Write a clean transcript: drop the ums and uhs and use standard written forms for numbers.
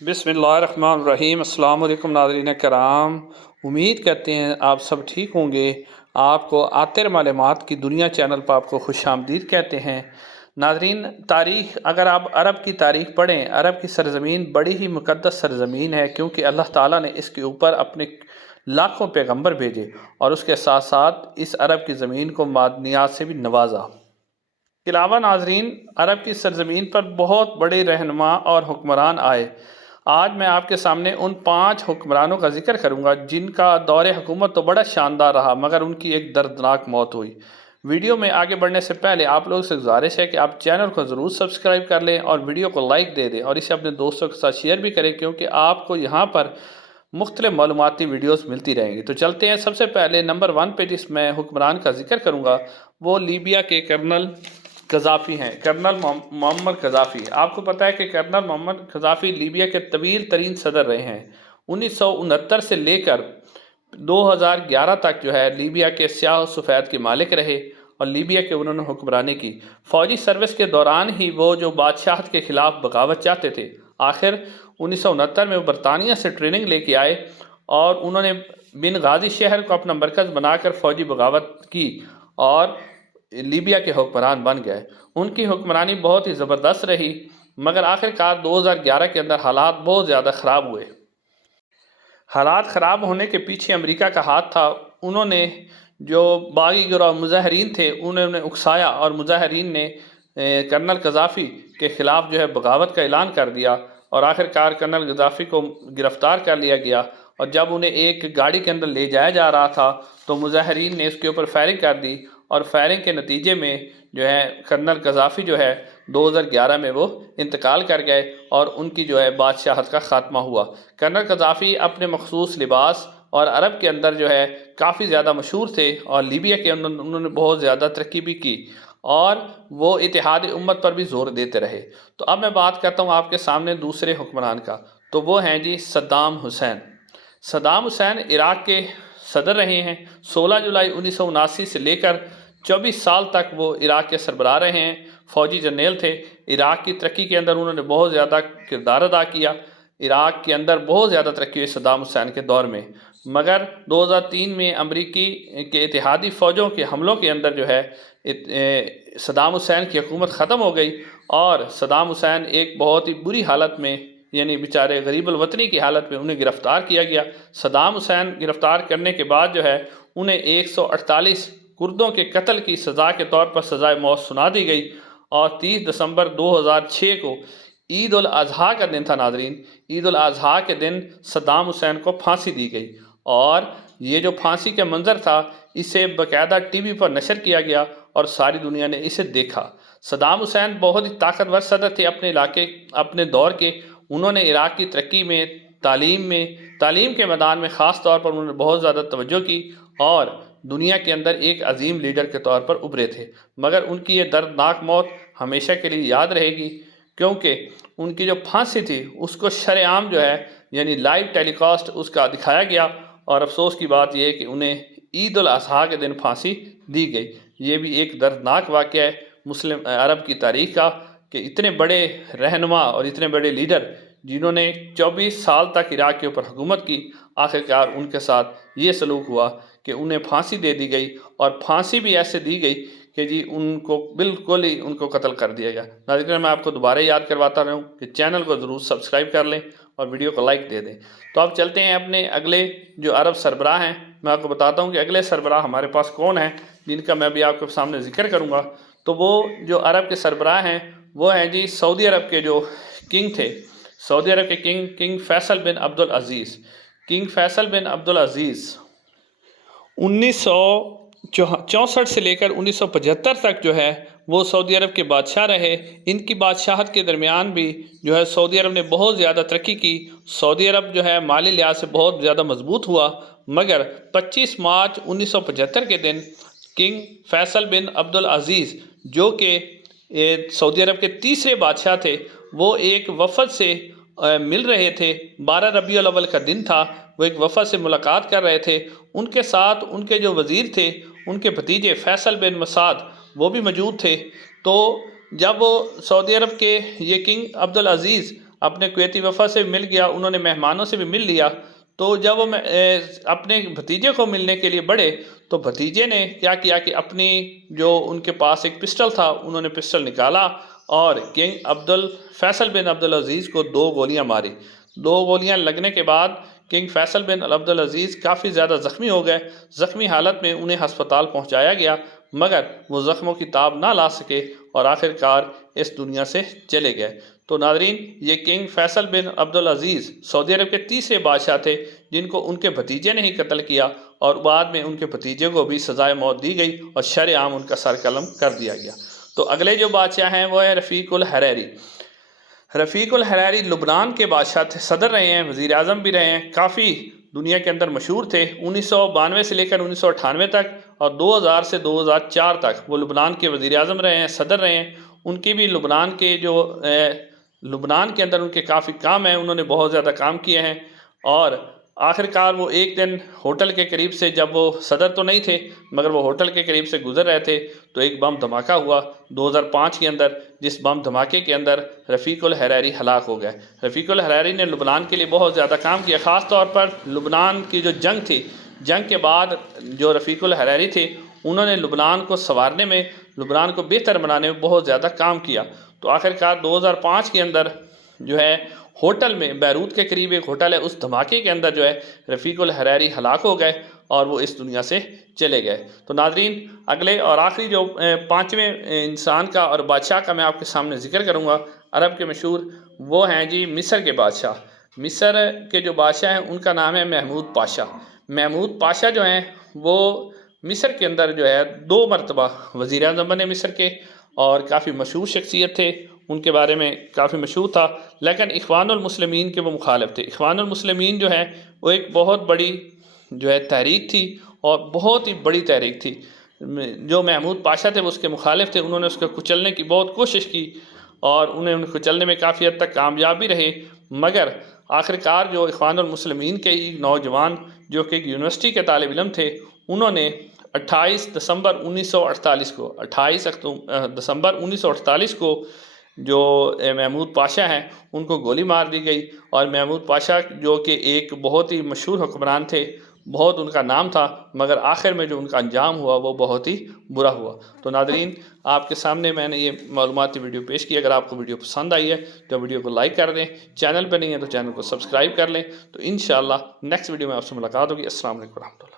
बिस्मिल्लाहिर्रहमानिर्रहीम। अस्सलाम वालेकुम नाज़रीन कराम, उम्मीद करते हैं आप सब ठीक होंगे। आपको आतिर मालूमात की दुनिया चैनल पर आपको खुशामदीद कहते हैं। नाज़रीन, तारीख़ अगर आप अरब की तारीख़ पढ़ें, अरब की सरज़मीन बड़ी ही मुक़द्दस सरज़मीन है, क्योंकि अल्लाह ताला ने इसके ऊपर अपने लाखों पैगम्बर भेजे और उसके साथ साथ इस अरब की ज़मीन को मादनियात से भी नवाजा। के अलावा नाज़रीन, अरब की सरज़मीन पर बहुत बड़े रहनुमा और हुक्मरान आए। आज मैं आपके सामने उन 5 हुक्मरानों का जिक्र करूंगा जिनका दौरे हुकूमत तो बड़ा शानदार रहा, मगर उनकी एक दर्दनाक मौत हुई। वीडियो में आगे बढ़ने से पहले आप लोगों से गुजारिश है कि आप चैनल को ज़रूर सब्सक्राइब कर लें और वीडियो को लाइक दे दें और इसे अपने दोस्तों के साथ शेयर भी करें, क्योंकि आपको यहाँ पर मुख्तलिफ मालूमाती वीडियोस मिलती रहेंगी। तो चलते हैं। सबसे पहले नंबर 1 पे जिस मैं हुक्मरान का जिक्र करूँगा वो लीबिया के कर्नल गद्दाफ़ी हैं। कर्नल मोहम्मद गद्दाफ़ी, आपको पता है कि कर्नल मोहम्मद गद्दाफ़ी लीबिया के तवील तरीन सदर रहे हैं। 1969 से लेकर 2011 तक जो है लीबिया के स्याह सफ़ेद के मालिक रहे और लीबिया के उन्होंने हुक्मरानी की। फ़ौजी सर्विस के दौरान ही वो जो बादशाहत के ख़िलाफ़ बगावत चाहते थे, आखिर 1969 में वो बरतानिया से ट्रेनिंग लेके आए और उन्होंने बिन गाज़ी शहर को अपना मरकज़ बनाकर फ़ौजी बगावत की और लीबिया के हुक्मरान बन गए। उनकी हुक्मरानी बहुत ही ज़बरदस्त रही, मगर आखिरकार 2011 के अंदर हालात बहुत ज़्यादा ख़राब हुए। हालात ख़राब होने के पीछे अमेरिका का हाथ था। उन्होंने जो बागी गिरोह मुजाहिरीन थे उन्होंने उकसाया और मुजाहिरीन ने कर्नल गद्दाफ़ी के ख़िलाफ़ जो है बगावत का ऐलान कर दिया और आखिरकार कर्नल गद्दाफ़ी को गिरफ़्तार कर लिया गया। और जब उन्हें एक गाड़ी के अंदर ले जाया जा रहा था तो मुजाहिरीन ने उसके ऊपर फायरिंग कर दी और फायरिंग के नतीजे में जो है कर्नल गद्दाफ़ी जो है 2011 में वो इंतकाल कर गए और उनकी जो है बादशाहत का ख़ात्मा हुआ। कर्नल गद्दाफ़ी अपने मखसूस लिबास और अरब के अंदर जो है काफ़ी ज़्यादा मशहूर थे और लीबिया के अंदर उन्होंने बहुत ज़्यादा तरक्की भी की और वो इत्तेहाद उम्मत पर भी ज़ोर देते रहे। तो अब मैं बात करता हूँ आपके सामने दूसरे हुक्मरान का, तो वो हैं जी सद्दाम हुसैन। सद्दाम हुसैन इराक़ के सदर रहे हैं। 16 जुलाई 1979 से लेकर 24 साल तक वो इराक़ के सरबराह रहे हैं। फ़ौजी जनरल थे। इराक़ की तरक्की के अंदर उन्होंने बहुत ज़्यादा किरदार अदा किया। इराक़ के अंदर बहुत ज़्यादा तरक्की हुई सद्दाम हुसैन के दौर में, मगर 2003 में अमरीकी के इत्तेहादी फ़ौजों के हमलों के अंदर जो है सद्दाम हुसैन की हुकूमत ख़त्म हो गई और सद्दाम हुसैन एक बहुत ही बुरी हालत में, यानी बेचारे गरीब वतनी की हालत में उन्हें गिरफ़्तार किया गया। सद्दाम हुसैन गिरफ़्तार करने के बाद जो है उन्हें 148 कुर्दों के कत्ल की सज़ा के तौर पर सज़ाए मौत सुना दी गई और 30 दिसंबर 2006 को ईद उल अज़हा का दिन था। नाज़रीन, ईद उल अज़हा के दिन सद्दाम हुसैन को फांसी दी गई और ये जो फांसी के मंज़र था इसे बाकायदा टीवी पर नशर किया गया और सारी दुनिया ने इसे देखा। सद्दाम हुसैन बहुत ही ताकतवर सदर थे अपने इलाके, अपने दौर के। उन्होंने इराक़ की तरक्की में, तालीम के मैदान में ख़ास तौर पर उन्होंने बहुत ज़्यादा तवज्जो की और दुनिया के अंदर एक अजीम लीडर के तौर पर उभरे थे। मगर उनकी ये दर्दनाक मौत हमेशा के लिए याद रहेगी, क्योंकि उनकी जो फांसी थी उसको शरेआम जो है यानी लाइव टेलीकास्ट उसका दिखाया गया और अफसोस की बात यह है कि उन्हें ईद उल अज़हा के दिन फांसी दी गई। ये भी एक दर्दनाक वाक़या है मुस्लिम अरब की तारीख़ का कि इतने बड़े रहनुमा और इतने बड़े लीडर जिन्होंने 24 साल तक इराक़ के ऊपर हुकूमत की, आखिरकार उनके साथ ये सलूक हुआ कि उन्हें फांसी दे दी गई और फांसी भी ऐसे दी गई कि जी उनको बिल्कुल ही उनको कत्ल कर दिया गया। नाज़रीन, मैं आपको दोबारा याद करवाता रहूँ कि चैनल को ज़रूर सब्सक्राइब कर लें और वीडियो को लाइक दे दें। तो अब चलते हैं अपने अगले जो अरब सरबराह हैं। मैं आपको बताता हूँ कि अगले सरबराह हमारे पास कौन है जिनका मैं भी आपके सामने जिक्र करूँगा। तो वो जो अरब के सरबराह हैं वो हैं जी सऊदी अरब के जो किंग थे, सऊदी अरब के किंग फैसल बिन अब्दुल अज़ीज़। किंग फैसल बिन अब्दुल अज़ीज़ 1964 से लेकर 1975 तक जो है वो सऊदी अरब के बादशाह रहे। इनकी बादशाहत के दरमियान भी जो है सऊदी अरब ने बहुत ज़्यादा तरक्की की। सऊदी अरब जो है माली लिहाज से बहुत ज़्यादा मजबूत हुआ, मगर 25 मार्च 1975 के दिन किंग फैसल बिन अब्दुल अज़ीज़ जो कि सऊदी अरब के तीसरे बादशाह थे, वो एक वफ़द से मिल रहे थे। 12 रबीउल अव्वल का दिन था। वो एक वफ़द से मुलाकात कर रहे थे। उनके साथ उनके जो वज़ीर थे, उनके भतीजे फैसल बिन मसाद, वो भी मौजूद थे। तो जब वो सऊदी अरब के ये किंग अब्दुल अज़ीज़ اپنے کویتی وفد سے بھی مل گیا، انہوں نے مہمانوں سے بھی مل لیا۔ تو جب وہ اپنے بھتیجے کو ملنے کے لیے بڑھے تو بھتیجے نے کیا کیا کہ اپنی جو ان کے پاس ایک پسٹل تھا، انہوں نے پسٹل نکالا اور کنگ فیصل بن عبدالعزیز کو 2 گولیاں ماری۔ 2 گولیاں لگنے کے بعد کنگ فیصل بن عبدالعزیز کافی زیادہ زخمی ہو گئے۔ زخمی حالت میں انہیں ہسپتال پہنچایا گیا، مگر وہ زخموں کی تاب نہ لا سکے اور آخر کار اس دنیا سے چلے گئے۔ تو ناظرین، یہ کنگ فیصل بن عبدالعزیز سعودی عرب کے تیسرے بادشاہ تھے جن کو ان کے بھتیجے نے ہی قتل کیا، اور بعد میں ان کے بھتیجے کو بھی سزائے موت دی گئی اور شرع عام ان کا سر قلم کر دیا گیا۔ تو اگلے جو بادشاہ ہیں وہ ہے رفیق الحریری۔ رفیق الحریری لبنان کے بادشاہ تھے، صدر رہے ہیں، وزیر اعظم بھی رہے ہیں، کافی دنیا کے اندر مشہور تھے۔ 1992 سے لے کر 1998 تک اور 2000 سے 2004 تک وہ لبنان کے وزیر اعظم رہے ہیں، صدر رہے ہیں۔ ان کی بھی لبنان کے اندر ان کے کافی کام ہیں، انہوں نے بہت زیادہ کام کیے ہیں۔ اور آخر کار وہ ایک دن ہوٹل کے قریب سے، جب وہ صدر تو نہیں تھے مگر وہ ہوٹل کے قریب سے گزر رہے تھے، تو ایک بم دھماکہ ہوا 2005 کے اندر، جس بم دھماکے کے اندر رفیق الحریری ہلاک ہو گئے۔ رفیق الحریری نے لبنان کے لیے بہت زیادہ کام کیا، خاص طور پر لبنان کی جو جنگ تھی، جنگ کے بعد جو رفیق الحریری تھے انہوں نے لبنان کو سنوارنے میں، لبنان کو بہتر بنانے میں بہت زیادہ کام کیا۔ تو آخر کار 2005 کے اندر جو ہے ہوٹل میں، بیروت کے قریب ایک ہوٹل ہے، اس دھماکے کے اندر جو ہے رفیق الحریری ہلاک ہو گئے اور وہ اس دنیا سے چلے گئے۔ تو ناظرین، اگلے اور آخری جو 5ویں انسان کا اور بادشاہ کا میں آپ کے سامنے ذکر کروں گا، عرب کے مشہور، وہ ہیں جی مصر کے بادشاہ۔ مصر کے جو بادشاہ ہیں ان کا نام ہے محمود پاشا۔ محمود پاشا جو ہیں وہ مصر کے اندر جو ہے 2 مرتبہ وزیر اعظم بنے مصر کے، اور کافی مشہور شخصیت تھے، ان کے بارے میں کافی مشہور تھا، لیکن اخوان المسلمین کے وہ مخالف تھے۔ اخوان المسلمین جو ہے وہ ایک بہت بڑی جو ہے تحریک تھی، اور بہت ہی بڑی تحریک تھی۔ جو محمود پاشا تھے وہ اس کے مخالف تھے، انہوں نے اس کو کچلنے کی بہت کوشش کی اور انہیں کچلنے میں کافی حد تک کامیاب بھی رہے، مگر آخر کار جو اخوان المسلمین کے ہی نوجوان جو کہ ایک یونیورسٹی کے طالب علم تھے، انہوں نے 28 دسمبر 1948 کو 28 دسمبر 1948 کو جو محمود پاشا ہیں ان کو گولی مار دی گئی، اور محمود پاشا جو کہ ایک بہت ہی مشہور حکمران تھے، بہت ان کا نام تھا، مگر آخر میں جو ان کا انجام ہوا وہ بہت ہی برا ہوا۔ تو ناظرین، آپ کے سامنے میں نے یہ معلوماتی ویڈیو پیش کی۔ اگر آپ کو ویڈیو پسند آئی ہے تو ویڈیو کو لائک کر دیں، چینل پہ نہیں ہے تو چینل کو سبسکرائب کر لیں۔ تو انشاءاللہ نیکسٹ ویڈیو میں آپ سے ملاقات ہوگی۔ السلام علیکم ورحمۃ اللہ۔